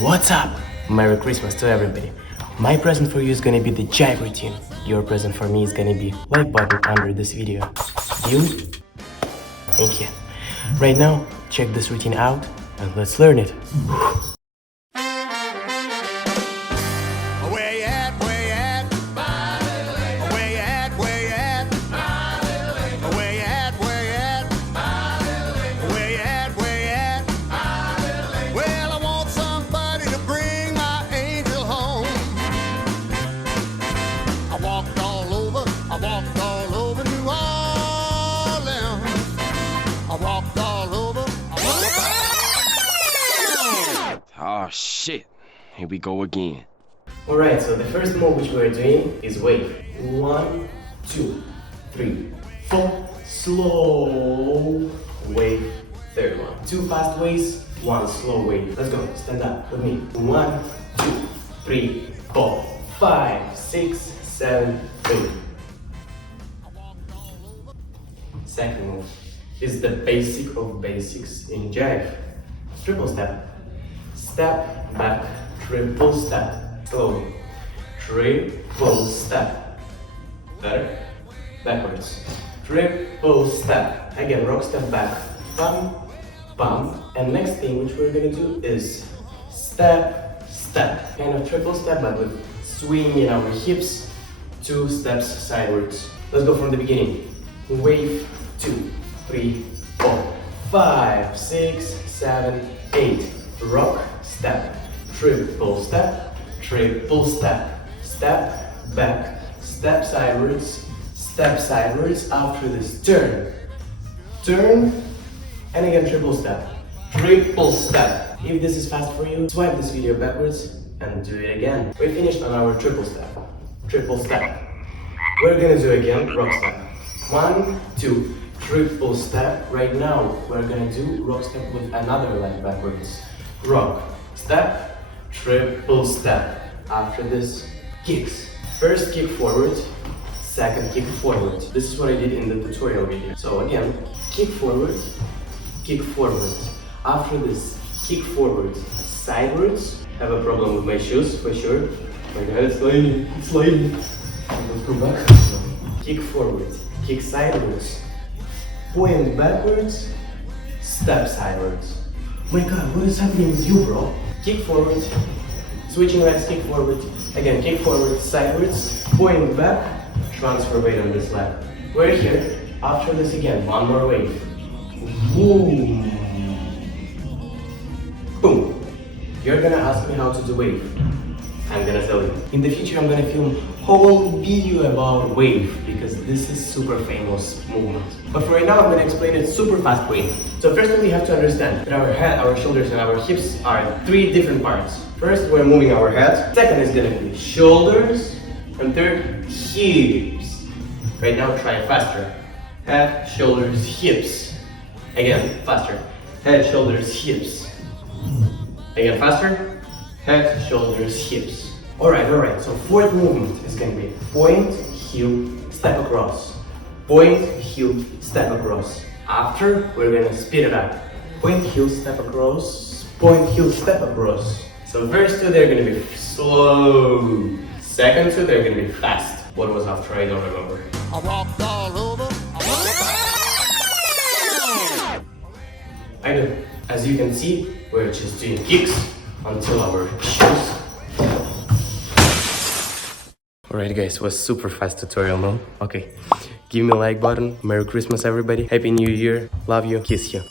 What's up? Merry Christmas to everybody. My present for you is gonna be the Jive routine. Your present for me is gonna be like button under this video. You? Thank you. Right now, check this routine out and let's learn it. Oh shit, here we go again. Alright, so the first move which we're doing is wave. 1, 2, 3, 4. Slow wave. Third one. 2 fast waves, 1 slow wave. Let's go. Stand up with me. 1, 2, 3, 4, 5, 6, 7, 8. Second move is the basic of basics in Jive. Triple step. Step back, triple step. Slowly. Triple step. Better. Backwards. Triple step. Again, rock step back. Bum, bum. And next thing which we're gonna do is step, step. Kind of triple step, but with swing in our hips. 2 steps sideways. Let's go from the beginning. Wave. 2, 3, 4, 5, 6, 7, 8. Rock, step, triple step, step back, step sideways. After this, turn, and again triple step. If this is fast for you, swipe this video backwards and do it again. We finished on our triple step. We're gonna do again rock step. 1, 2, triple step. Right now, we're gonna do rock step with another leg backwards. Rock, step, triple step. After this, kicks. First kick forward, second kick forward. This is what I did in the tutorial video. So again, kick forward. After this, kick forward, sideways. Have a problem with my shoes, for sure. My God, it's sliding. Let's go back. Kick forward, kick sideways, point backwards, step sideways. My God, what is happening with you, bro? Kick forward, switching legs, kick forward. Again, kick forward, sideways, point back, transfer weight on this leg. We're here. After this again, one more wave. Boom. Boom. You're gonna ask me how to do wave. I'm gonna tell you. In the future, I'm gonna film whole video about wave because this is super famous movement. But for right now, I'm gonna explain it super fast way. So first thing we have to understand that our head, our shoulders, and our hips are 3 different parts. First, we're moving our head. Second is gonna be shoulders, and third, hips. Right now, try faster. Head, shoulders, hips. Again, faster. Head, shoulders, hips. Again, faster. Head, shoulders, hips. Alright, so fourth movement is gonna be point, heel, step across. Point, heel, step across. After, we're gonna speed it up. Point, heel, step across. Point, heel, step across. So first 2, they're gonna be slow. Second 2, they're gonna be fast. What was after, I don't remember. I walked all over. I do. As you can see, we're just doing kicks until our shoes. Alright guys, was super fast tutorial, no? Okay, give me a like button. Merry Christmas everybody. Happy New Year. Love you. Kiss you.